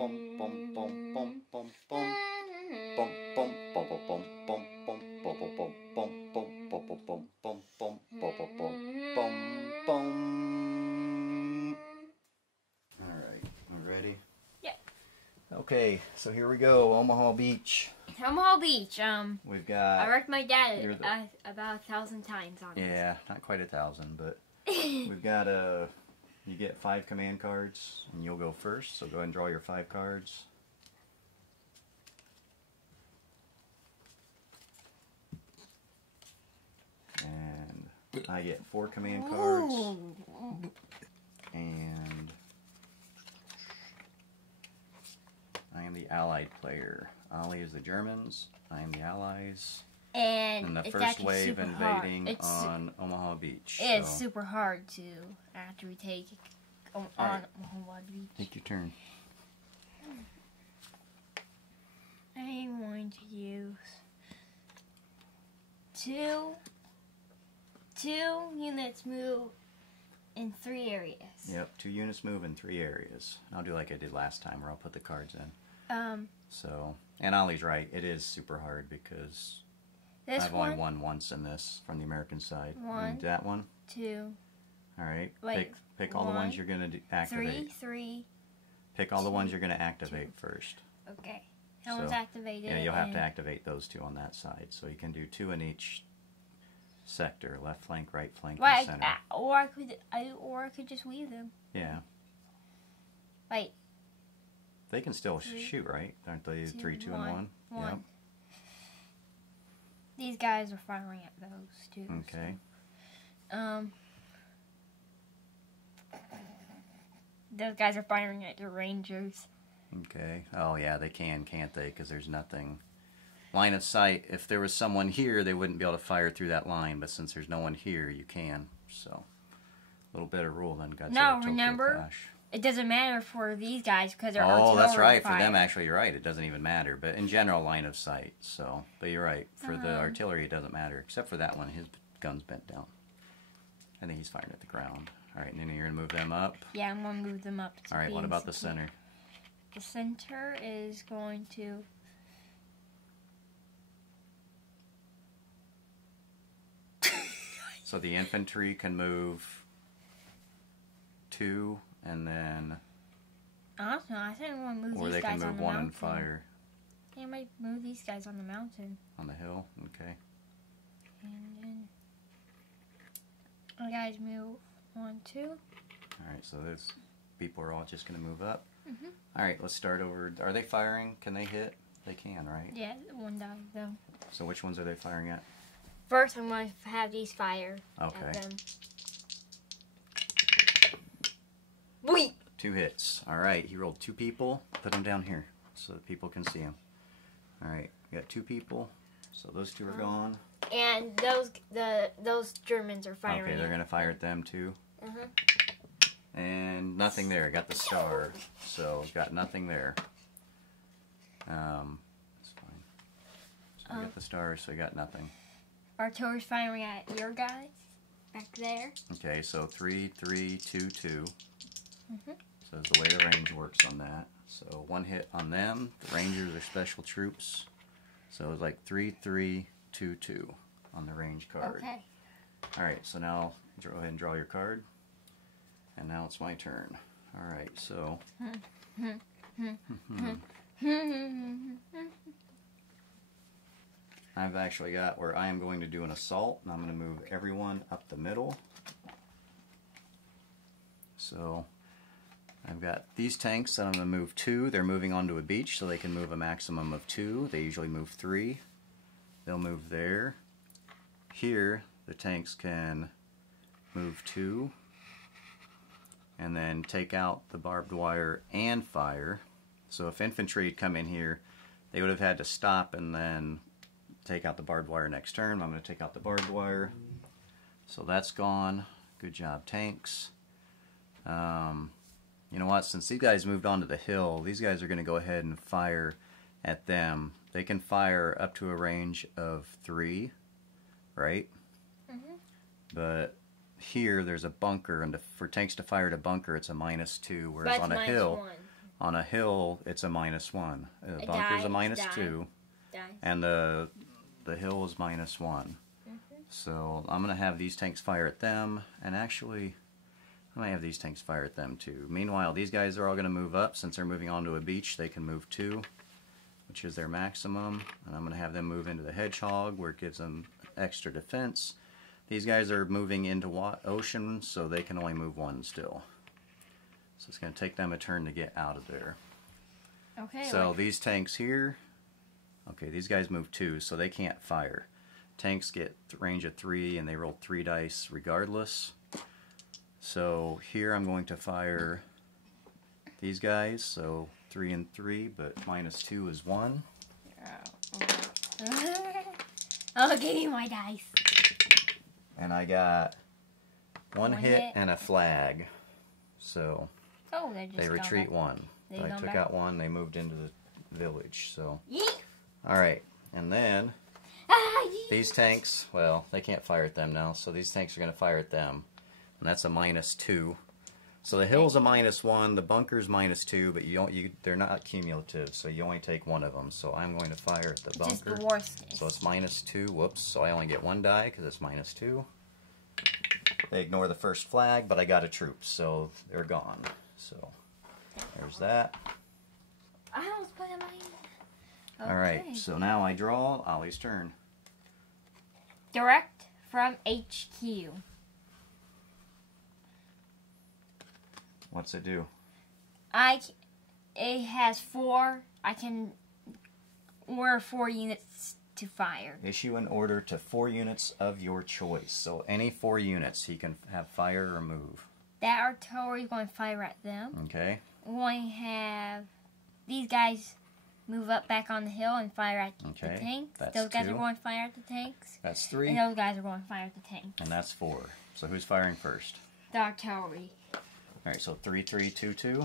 Alright, we ready? Yeah. Okay, so here we go, Omaha Beach. Omaha Beach, We've got... I wrecked my dad about 1,000 times on this. Yeah, not quite 1,000, but we've got you get 5 command cards, and you'll go first, so go ahead and draw your 5 cards. And I get 4 command cards. And I am the Allied player. Ollie is the Germans, I am the Allies. And the it's first wave super invading hard. on Omaha Beach. It's so super hard to after we take on right. Omaha Beach. Take your turn. I'm going to use two units move in 3 areas. Yep, 2 units move in 3 areas. I'll do like I did last time, where I'll put the cards in. So, and Ollie's right. It is super hard because I've only won once in this from the American side. And that one. 2. All right. Wait, pick all the ones you're gonna activate. 3. Pick all the ones you're gonna activate first. Okay. That one's activated. Yeah, you'll have to activate those 2 on that side. So you can do 2 in each sector: left flank, right flank, and center. Or I could just weave them. Yeah. Wait. They can still shoot, right? Aren't they 3, 2, and 1? Yep. These guys are firing at those too. Okay. So, those guys are firing at the Rangers. Okay. Oh yeah, they can, can't they? Because there's nothing. Line of sight. If there was someone here, they wouldn't be able to fire through that line. But since there's no one here, you can. So, a little better rule than Godzilla. No, remember? It doesn't matter for these guys because they're artillery. Oh, that's right. fire. For them, actually, you're right. It doesn't even matter. But in general, line of sight. So, but you're right. For the artillery, it doesn't matter. Except for that one, his gun's bent down. I think he's firing at the ground. All right, and then you're gonna move them up. Yeah, I'm gonna move them up. All right. What about the center? The center is going to. So the infantry can move 2, and then. I think I'm gonna move these guys on the mountain. Or they can move 1 and fire. I might move these guys on the mountain. On the hill, okay. And then you guys move 1, 2. All right, so those people are all just gonna move up. All right, let's start over. Are they firing? Can they hit? They can, right? Yeah, 1 died though. So which ones are they firing at? First, I'm going to have these fire at them. Wait. 2 hits. All right, he rolled 2 people. Put them down here so that people can see them. All right, we got 2 people. So those 2 are gone. And those Germans are firing. Okay, they're gonna fire at them too. And nothing there. Got the star. So got nothing there. That's fine. So we got the star, so we got nothing. Artillery's firing at your guys back there. Okay, so 3, 3, 2, 2. So that's the way the range works on that. So 1 hit on them. The Rangers are special troops. So it's like 3, 3, 2, 2 on the range card. Okay. All right, so now go ahead and draw your card. And now it's my turn. All right, so. I've actually got where I am going to do an assault, and I'm going to move everyone up the middle. So I've got these tanks that I'm going to move 2. They're moving onto a beach, so they can move a maximum of 2. They usually move 3. They'll move there. Here, the tanks can move 2. And then take out the barbed wire and fire. So if infantry had come in here, they would have had to stop and then take out the barbed wire next turn. I'm going to take out the barbed wire. So that's gone. Good job, tanks. You know what? Since these guys moved onto the hill, these guys are going to go ahead and fire at them. They can fire up to a range of 3, right? But here there's a bunker, and for tanks to fire at a bunker, it's a -2, whereas on a hill, On a hill, it's a -1. A bunker's a -2. And the hill is -1. So I'm going to have these tanks fire at them, and actually I might have these tanks fire at them too. Meanwhile, these guys are all going to move up. Since they're moving onto a beach, they can move 2, which is their maximum. And I'm going to have them move into the hedgehog, where it gives them extra defense. These guys are moving into ocean, so they can only move 1 still. So it's going to take them a turn to get out of there. Okay. So these tanks here, okay, these guys move 2, so they can't fire. Tanks get range of 3, and they roll 3 dice regardless. So here I'm going to fire these guys, so 3 and 3, but -2 is 1. I'll give you my dice. And I got one hit and a flag. So they retreat 1. I took out 1, they moved into the village. So alright, and then these tanks, well, they can't fire at them now, so these tanks are going to fire at them. And that's a -2. So the hill's a -1, the bunker's -2, but they're not cumulative, so you only take 1 of them. So I'm going to fire at the bunker. Just the worst. So it's -2. Whoops. So I only get 1 die because it's -2. They ignore the first flag, but I got a troop, so they're gone. So there's that. I almost put them in. Alright, so now I draw Ollie's turn. Direct from HQ. What's it do? It has 4. I can order 4 units to fire. Issue an order to 4 units of your choice. So any 4 units he can have fire or move. That artillery is going to fire at them. Okay. We're going to have these guys move up back on the hill and fire at the tanks. That's those guys 2. are going to fire at the tanks. That's 3. And those guys are going to fire at the tanks. And that's 4. So who's firing first? The artillery. Alright, so 3, 3, 2, 2.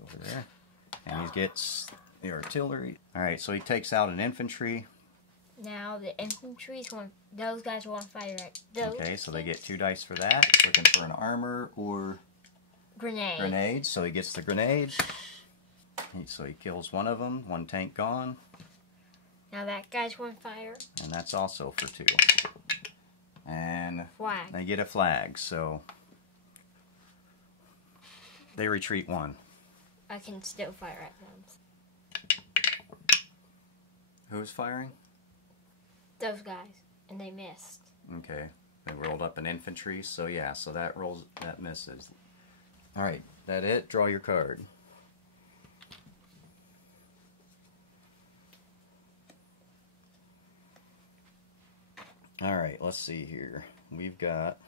Over there. And he gets the artillery. Alright, so he takes out an infantry. Now the infantry is going, those guys are going to fire at those. Okay, so they get 2 dice for that. Looking for an armor or grenade. So he gets the grenade. So he kills 1 of them. 1 tank gone. Now that guy's going to fire. And that's also for 2. And flag. They get a flag, so they retreat 1. I can still fire at them. Who's firing? Those guys, and they missed. Okay, they rolled up an infantry, so yeah, so that misses. All right, that it? Draw your card. All right, let's see here. We've got,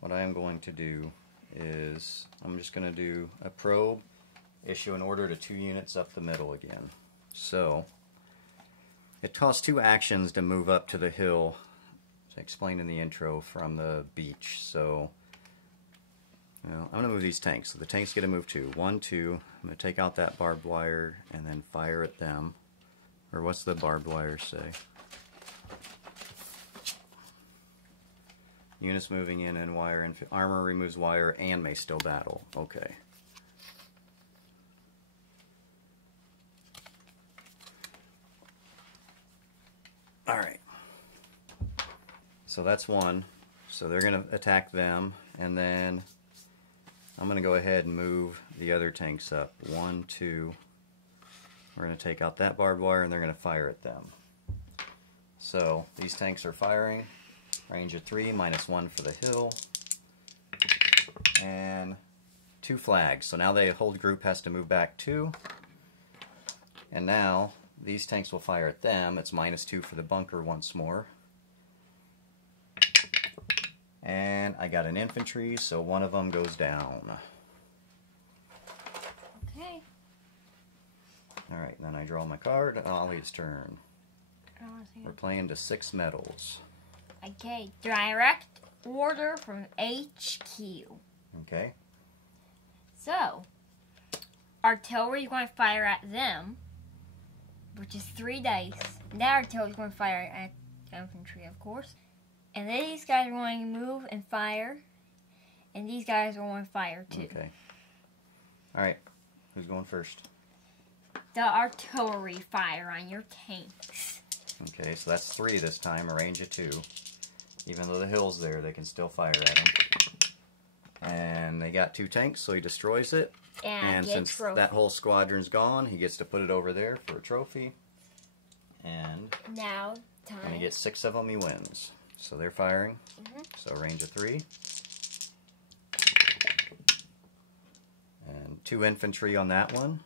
what I am going to do is, I'm just going to do a probe, issue an order to 2 units up the middle again. So, it costs 2 actions to move up to the hill, as I explained in the intro, from the beach. So, I'm going to move these tanks. So the tanks get to move 2. 1, 2, I'm going to take out that barbed wire and then fire at them. Or what's the barbed wire say? Units moving in and wire, and armor removes wire and may still battle. Okay. Alright. So that's 1. So they're going to attack them, and then I'm going to go ahead and move the other tanks up. 1, 2. We're going to take out that barbed wire, and they're going to fire at them. So these tanks are firing. Range of 3, -1 for the hill, and 2 flags. So now the whole group has to move back 2, and now these tanks will fire at them. It's -2 for the bunker once more, and I got an infantry, so 1 of them goes down. Okay. Alright, then I draw my card, and Ollie's turn. We're playing to 6 medals. Okay, direct order from HQ. Okay. So, artillery is going to fire at them, which is 3 dice. And that artillery is going to fire at infantry, of course. And these guys are going to move and fire. And these guys are on fire too. Okay. Alright. Who's going first? The artillery fire on your tanks. Okay, so that's 3 this time, a range of 2. Even though the hill's there, they can still fire at him. And they got 2 tanks, so he destroys it. And since that whole squadron's gone, he gets to put it over there for a trophy. And now, when he gets 6 of them, he wins. So they're firing. So range of 3. And 2 infantry on that one.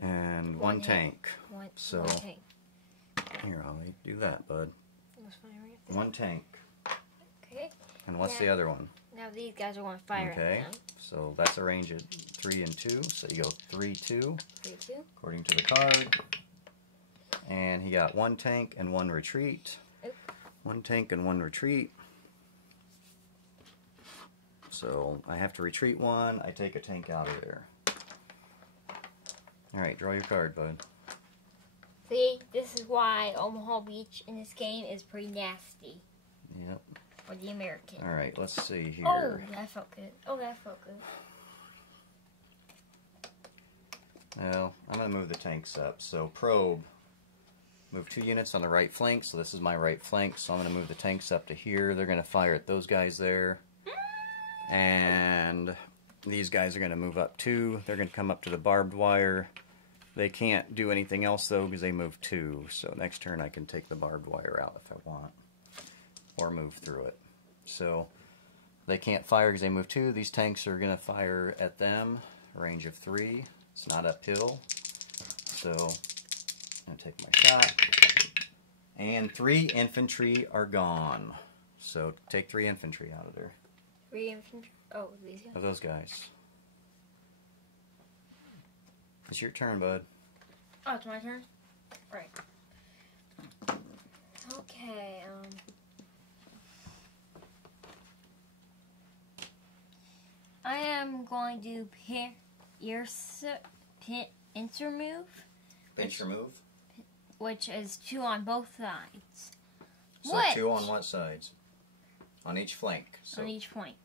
And one tank. One tank. Here, I'll do that, bud. One tank. Okay. And what's the other one? Now these guys are on fire. Okay. So that's a range of 3 and 2. So you go 3, 2. 3, 2. According to the card. And he got 1 tank and 1 retreat. Oop. 1 tank and 1 retreat. So I have to retreat 1. I take a tank out of there. Alright, draw your card, bud. See, this is why Omaha Beach in this game is pretty nasty. Yep. For the American. Alright, let's see here. Oh, that felt good. Oh, that felt good. Well, I'm going to move the tanks up. So, probe. Move 2 units on the right flank. So this is my right flank. So I'm going to move the tanks up to here. They're going to fire at those guys there. And these guys are going to move up 2. They're going to come up to the barbed wire. They can't do anything else though because they move 2. So next turn I can take the barbed wire out if I want. Or move through it. So they can't fire because they move 2. These tanks are going to fire at them. Range of 3. It's not uphill. So I'm going to take my shot. And 3 infantry are gone. So take 3 infantry out of there. 3 infantry? Oh, these guys? Of those guys. It's your turn, bud. Oh, it's my turn? Right. Okay, I am going to pincer move. Pincer move? Which is 2 on both sides. So 2 on what sides? On each flank. So. On each flank.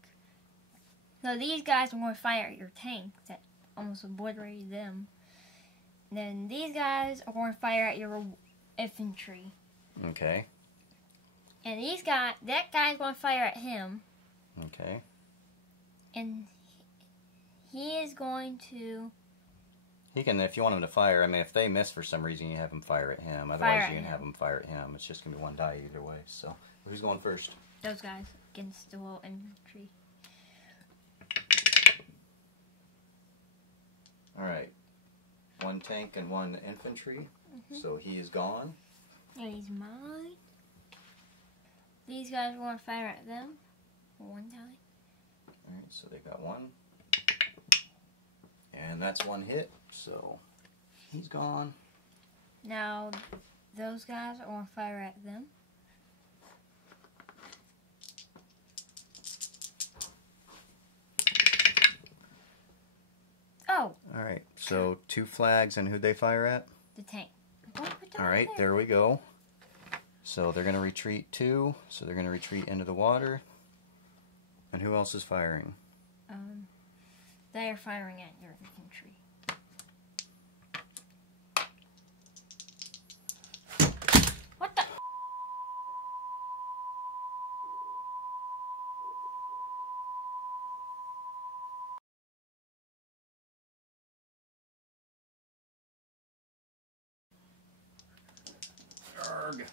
So these guys are going to fire at your tanks that almost obliterated them. And then these guys are going to fire at your infantry. Okay. And that guy's going to fire at him. Okay. And he is going to... He can, if you want him to fire, I mean, if they miss for some reason, you have him fire at him. Otherwise, you can have him fire at him. It's just going to be 1 die either way. So, who's going first? Those guys against the wall infantry. Alright. 1 tank and 1 infantry. So he is gone. And he's mine. These guys are going to fire at them. 1 die. Alright, so they got 1. And that's 1 hit. So he's gone. Now those guys are going to fire at them. Oh. Alright, so 2 flags, and who'd they fire at? The tank. Alright, there we go. So they're going to retreat 2, so they're going to retreat into the water. And who else is firing? They are firing at your infantry. What the? Arg.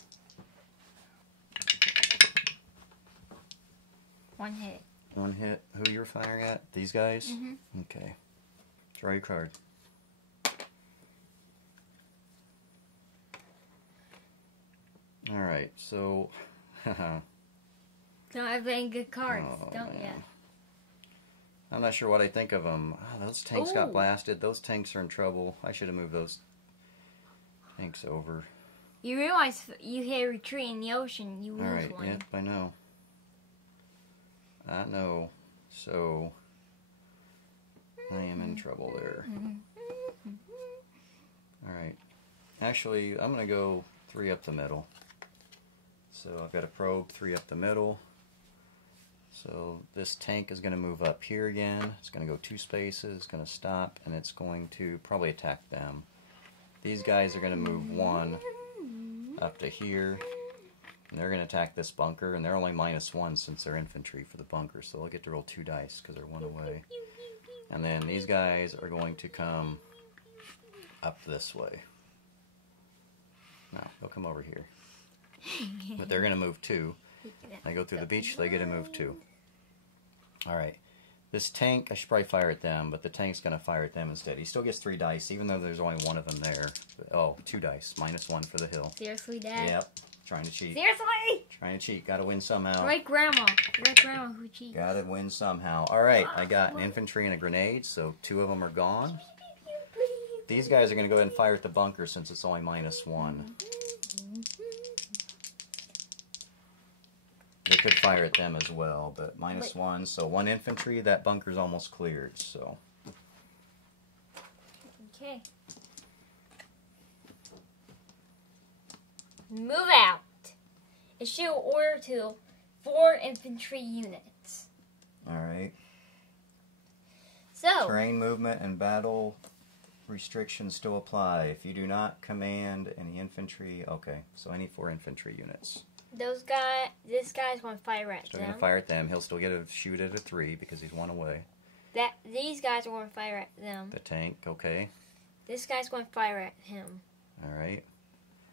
1 hit. 1 hit. Who you're firing at? These guys? Mm-hmm. Okay. Draw your card. Alright, so... Don't have any good cards, don't ya? I'm not sure what I think of them. Oh, those tanks got blasted. Those tanks are in trouble. I should have moved those tanks over. You realize you hit a retreat in the ocean, you lose one. Alright, yep, I know. I know. So, I am in trouble there. Alright. Actually, I'm going to go 3 up the middle. So, I've got a probe 3 up the middle. So this tank is going to move up here again. It's going to go 2 spaces, it's going to stop, and it's going to probably attack them. These guys are going to move 1 up to here, and they're going to attack this bunker, and they're only -1 since they're infantry for the bunker, so they'll get to roll 2 dice because they're 1 away. And then these guys are going to come up this way. No, they'll come over here. But they're going to move 2. They go through the beach, they get to move 2. Alright. This tank, I should probably fire at them, but the tank's going to fire at them instead. He still gets 3 dice, even though there's only 1 of them there. Oh, 2 dice. -1 for the hill. Seriously, Dad? Yep. Trying to cheat. Seriously? Trying to cheat. Gotta win somehow. Like Grandma. Like Grandma who cheats. Gotta win somehow. Alright, I got an infantry and a grenade, so 2 of them are gone. These guys are going to go ahead and fire at the bunker since it's only -1. They could fire at them as well, but -1, so 1 infantry, that bunker's almost cleared, so. Okay. Move out. Issue order to 4 infantry units. Alright. So, Terrain movement and battle restrictions still apply. If you do not command any infantry, okay, so any 4 infantry units. this guy's going to fire at So them. going to fire at them. He'll still get a shoot at a 3 because he's 1 away. These guys are going to fire at them. The tank, okay. This guy's going to fire at him. Alright.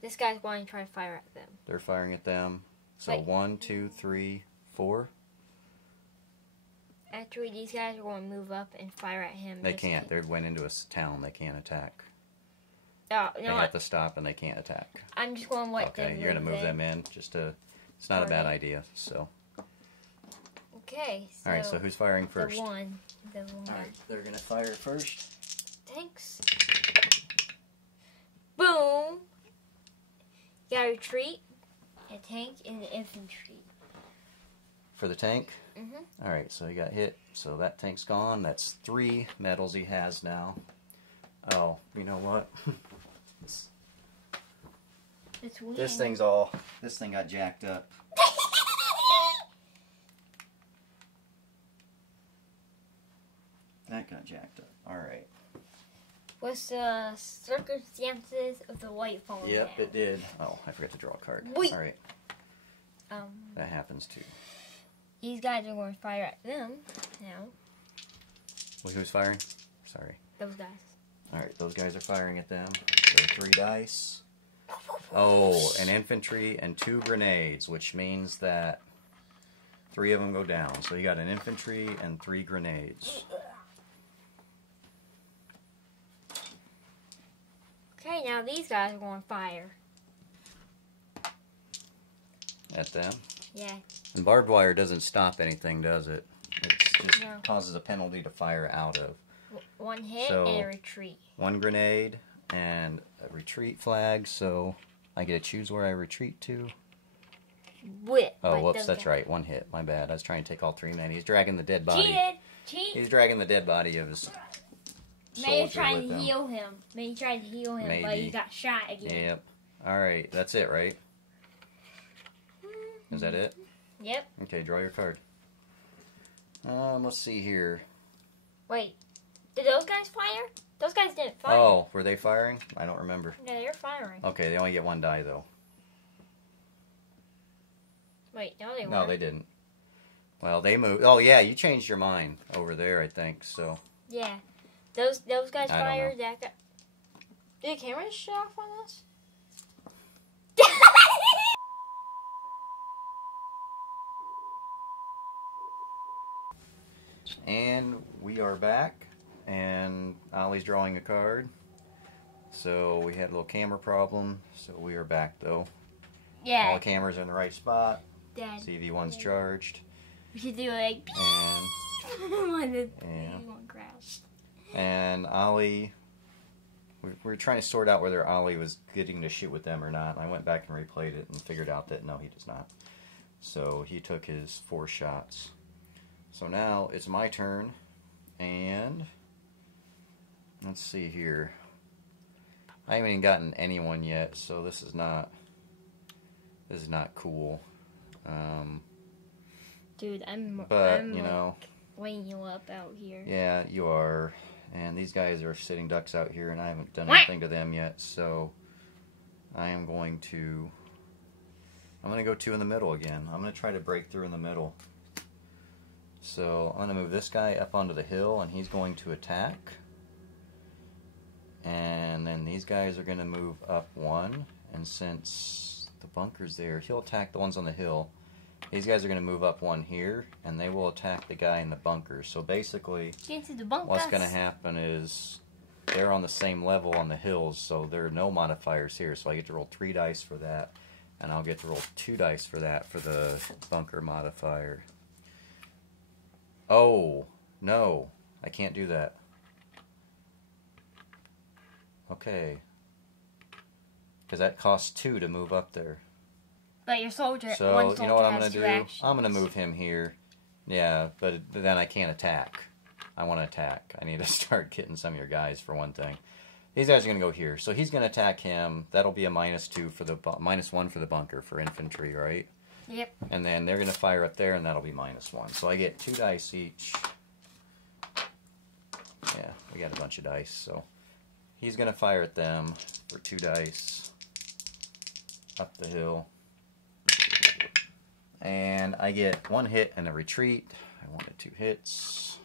This guy's going to try to fire at them. They're firing at them. So Wait. 1, 2, 3, 4. Actually, these guys are going to move up and fire at him. They can't. They went into a town. They can't attack. Oh, They have to stop and they can't attack. I'm just going to let them Okay, you're going to move them in. Just to. It's not a bad idea. So. Okay. So All right. So who's firing first? The one All guy. right. They're going to fire first. Thanks. Boom. You gotta retreat. A tank and the infantry. For the tank. Mhm. All right. So he got hit. So that tank's gone. That's 3 medals he has now. Oh, you know what? It's weird. This thing got jacked up. That got jacked up. Alright. What's the circumstances of the light falling Yep, down? it did. Oh, I forgot to draw a card. Wait. Alright. That happens too. These guys are going to fire at them now. Well, who's firing? Sorry. Those guys. Alright, those guys are firing at them. So 3 dice. Oh, an infantry and 2 grenades, which means that 3 of them go down. So you got an infantry and 3 grenades. Okay, now these guys are going to fire. At them. Yeah. And barbed wire doesn't stop anything, does it? It just No. causes a penalty to fire out of. 1 hit So- and a retreat. 1 grenade and a retreat flag, so I get to choose where I retreat to. Whip. Oh, like whoops, those that's guys. right. 1 hit. My bad. I was trying to take all 3 men. He's dragging the dead body. Cheated! Cheat! He's dragging the dead body of his Maybe soldier trying with to him. heal him. Maybe he tried to heal him, but Maybe. he got shot again. Yep. Alright, that's it, right? Is that it? Yep. Okay, draw your card. Let's see here. Wait. Did those guys fire? Those guys didn't fire. Oh, were they firing? I don't remember. No, they're firing. Okay, they only get 1 die, though. Wait, no, they weren't. No, they didn't. Well, they moved. Oh, yeah, you changed your mind over there, I think, so. Yeah. Those guys I don't fired. That guy. Did the camera shut off on us? And we are back, and Ollie's drawing a card. So we had a little camera problem, so we are back though. All Yeah. the cameras in the right spot. Dad. ZV-1's charged. We should do like. And and Ollie, we're trying to sort out whether Ollie was getting to shoot with them or not. I went back and replayed it and figured out that no, he does not. So he took his 4 shots. So now it's my turn, and let's see here. I haven't even gotten anyone yet, so this is not cool. Dude, But, I'm you know, laying you up out here. yeah, you are. And these guys are sitting ducks out here, and I haven't done anything to them yet, so I'm going to go 2 in the middle again. I'm going to try to break through in the middle. So I'm going to move this guy up onto the hill, and he's going to attack. And then these guys are going to move up 1, and since the bunker's there, he'll attack the ones on the hill. These guys are going to move up 1 here, and they will attack the guy in the bunker. So basically, what's going to happen is they're on the same level on the hills, so there are no modifiers here. So I get to roll 3 dice for that, and I'll get to roll 2 dice for that for the bunker modifier. Oh, no, I can't do that. Okay. Because that costs 2 to move up there. But your soldier, so, one soldier you know what I'm has going 2 to do? actions. I'm going to move him here. Yeah, but then I can't attack. I want to attack. I need to start getting some of your guys for one thing. These guys are going to go here. So he's going to attack him. That'll be a -2 for the -1 for the bunker for infantry, right? Yep. And then they're going to fire up there, and that'll be -1. So I get 2 dice each. Yeah, we got a bunch of dice. So he's going to fire at them for 2 dice up the hill. And I get 1 hit and a retreat. I wanted 2 hits.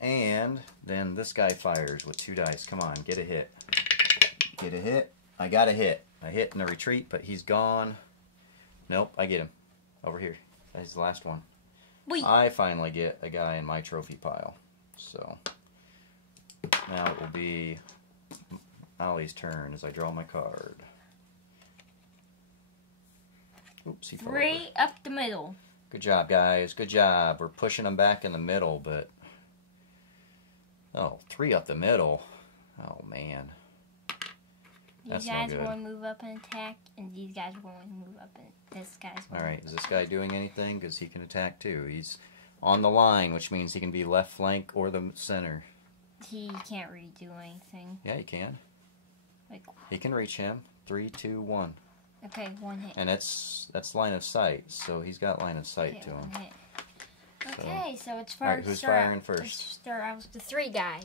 And then this guy fires with 2 dice. Come on, get a hit. Get a hit. I got a hit. A hit and a retreat, but he's gone. Nope, I get him. Over here. That's the last one. Wait. I finally get a guy in my trophy pile. So now it will be Ollie's turn as I draw my card. Oops, he fell over. 3 up the middle. Good job, guys. Good job. We're pushing them back in the middle, but... Oh, 3 up the middle. Oh, man. That's These guys no are good. going to move up and attack, and these guys are going to move up and this guy's going Alright, is this guy doing anything? Because he can attack too. He's on the line, which means he can be left flank or the center. He can't really do anything. Yeah, he can. Like, He can reach him. 3, 2, 1. okay, 1 hit. And that's line of sight, so he's got line of sight to him. 1 hit. Okay, so it's first. Alright, who's firing first? Start out with the 3 guys.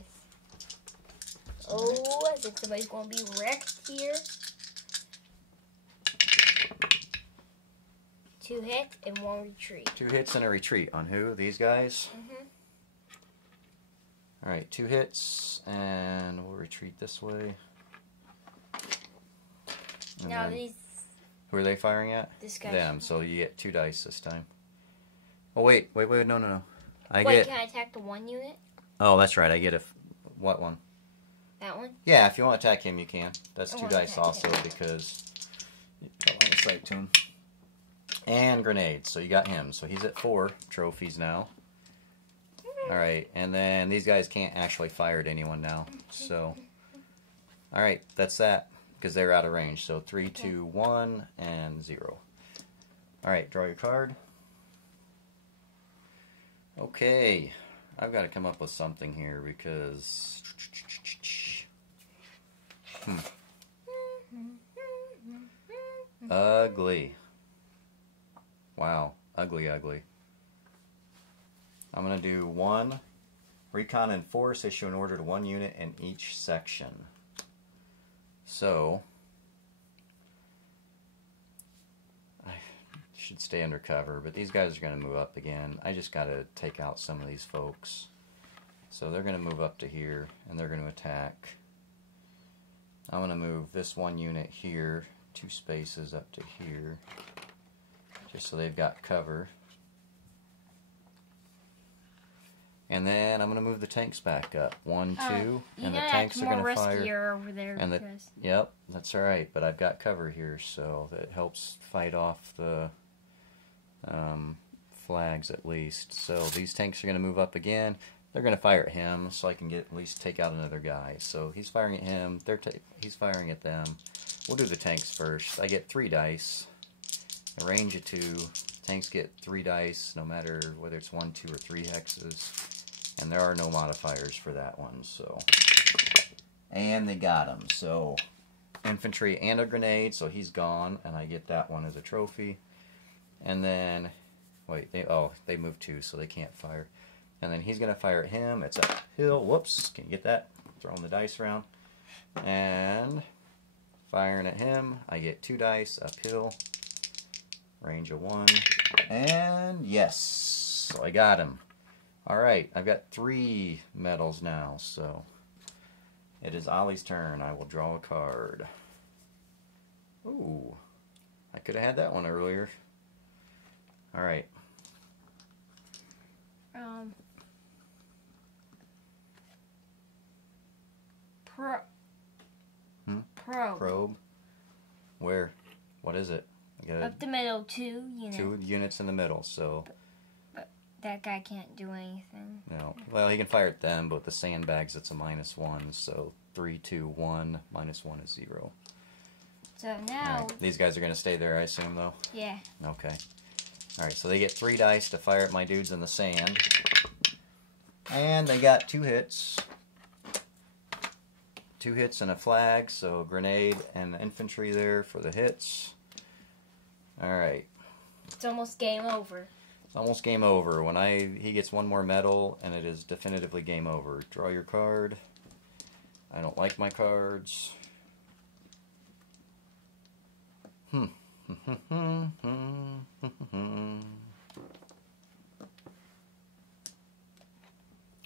Oh, I think somebody's going to be wrecked here. 2 hits and 1 retreat. 2 hits and a retreat. On who? These guys? Mm-hmm. Alright, 2 hits, and we'll retreat this way. And Now then- these. Who are they firing at? This guy. Them, so you get 2 dice this time. Oh, wait, no. Wait, can I attack the 1 unit? Oh, that's right, I get a... What one? That one? Yeah, if you want to attack him, you can. That's I 2 wanna dice attack also, him. because... You got line of sight to him. And grenades, so you got him. So he's at 4 trophies now. Alright, and then these guys can't actually fire at anyone now, so... Alright, that's that. Because they're out of range. So 3, 2, 1, and 0. Alright, draw your card. Okay. I've got to come up with something here because... Ugly. Wow. Ugly. I'm going to do 1 recon and force, issue an order to 1 unit in each section. So, I should stay under cover, but these guys are going to move up again. I just got to take out some of these folks. So they're going to move up to here, and they're going to attack. I'm going to move this 1 unit here, 2 spaces up to here, just so they've got cover. And then I'm going to move the tanks back up. 1, 2, and the tanks are going to fire. Riskier over there. And yep, that's all right. But I've got cover here, so that helps fight off the flags at least. So these tanks are going to move up again. They're going to fire at him, so I can at least take out another guy. So he's firing at him. He's firing at them. We'll do the tanks first. I get 3 dice. A range of 2. Tanks get 3 dice, no matter whether it's 1, 2, or 3 hexes. And there are no modifiers for that one, so. And they got him, so. Infantry and a grenade, so he's gone, and I get that one as a trophy. And then Wait, they moved 2, so they can't fire. And then he's going to fire at him. It's uphill. Whoops. Can you get that? Throwing the dice around. And firing at him. I get 2 dice uphill. Range of 1. And yes. So I got him. Alright, I've got 3 medals now. So it is Ollie's turn. I will draw a card. Ooh. I could have had that one earlier. Alright. Probe. Where? What is it? Up the middle, 2 units. 2 units in the middle, so... But that guy can't do anything. No. Well, he can fire at them, but with the sandbags, it's a -1, so 3, 2, 1, -1 is 0. So now... Right. These guys are going to stay there, I assume, though? Yeah. Okay. Alright, so they get 3 dice to fire at my dudes in the sand. And they got 2 hits. 2 hits and a flag, so grenade and infantry there for the hits. Alright. It's almost game over. It's almost game over. When he gets 1 more medal, and it is definitively game over. Draw your card. I don't like my cards.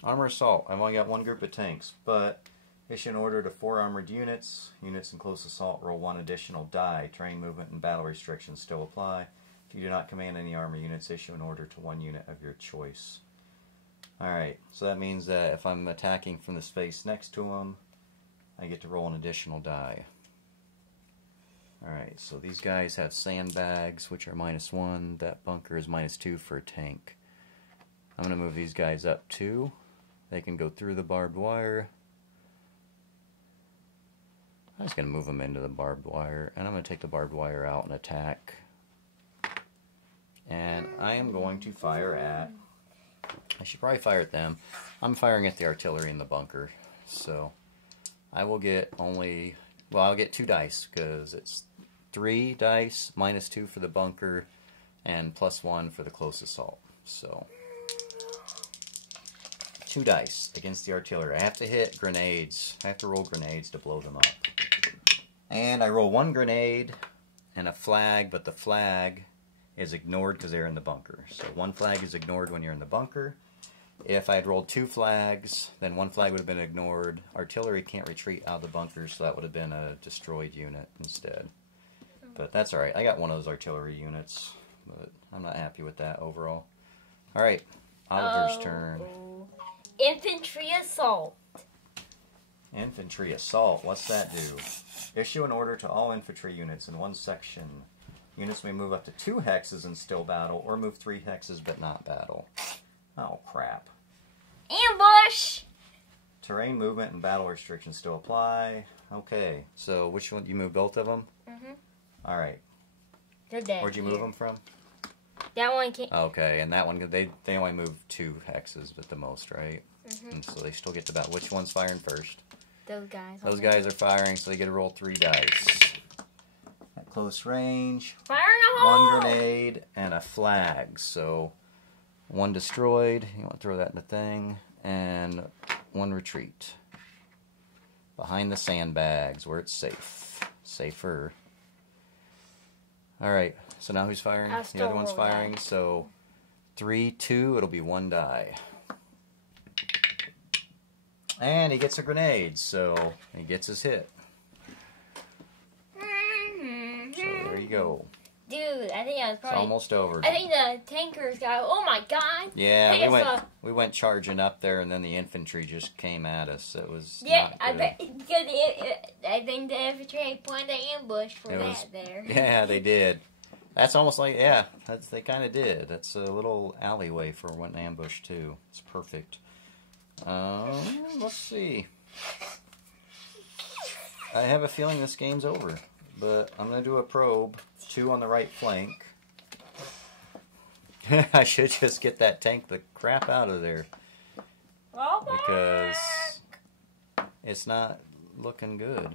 Armor Assault. I've only got 1 group of tanks, but issue an order to 4 armored units. Units in close assault roll 1 additional die. Terrain movement and battle restrictions still apply. If you do not command any armor units, issue an order to 1 unit of your choice. Alright, so that means that if I'm attacking from the space next to them, I get to roll an additional die. Alright, so these guys have sandbags, which are -1. That bunker is -2 for a tank. I'm going to move these guys up 2. They can go through the barbed wire. I'm just going to move them into the barbed wire, and I'm going to take the barbed wire out and attack. And I am going to fire at... I should probably fire at them. I'm firing at the artillery in the bunker, so I will get only... Well, I'll get 2 dice, because it's 3 dice, -2 for the bunker, and +1 for the close assault. So... 2 dice against the artillery. I have to hit grenades. I have to roll grenades to blow them up. And I roll 1 grenade and a flag, but the flag is ignored because they're in the bunker. So 1 flag is ignored when you're in the bunker. If I had rolled 2 flags, then 1 flag would have been ignored. Artillery can't retreat out of the bunker, so that would have been a destroyed unit instead. But that's alright. I got 1 of those artillery units, but I'm not happy with that overall. Alright, Oliver's turn. Infantry Assault. Infantry Assault, what's that do? Issue an order to all infantry units in 1 section. Units may move up to 2 hexes and still battle, or move 3 hexes but not battle. Oh, crap. Ambush! Terrain movement and battle restrictions still apply. Okay, so which one? You move both of them? Mm-hmm. Alright. They're dead. Where'd you move them from? That one can't... Okay, and that one, they only move 2 hexes at the most, right? Mm-hmm. And so they still get to battle. Which one's firing first? Those guys. Those guys are firing, so they get to roll 3 dice. At close range. Fire in a hole! 1 grenade and a flag. So 1 destroyed. You want to throw that in the thing. And 1 retreat. Behind the sandbags where it's safe. Safer. Alright, so now who's firing? The other one's firing. That. So 3, 2, it'll be 1 die. And he gets a grenade, so he gets his hit. So there you go. Dude, I think I was probably... It's almost over. I think the tankers got... Oh my god! Yeah, we went charging up there, and then the infantry just came at us. It was I bet, because I think the infantry planned an ambush for there. Yeah, they did. That's almost like, yeah, they kind of did. That's a little alleyway for an ambush, too. It's perfect. Let's see. I have a feeling this game's over, but I'm going to do a probe. 2 on the right flank. I should just get that tank the crap out of there. Because it's not looking good.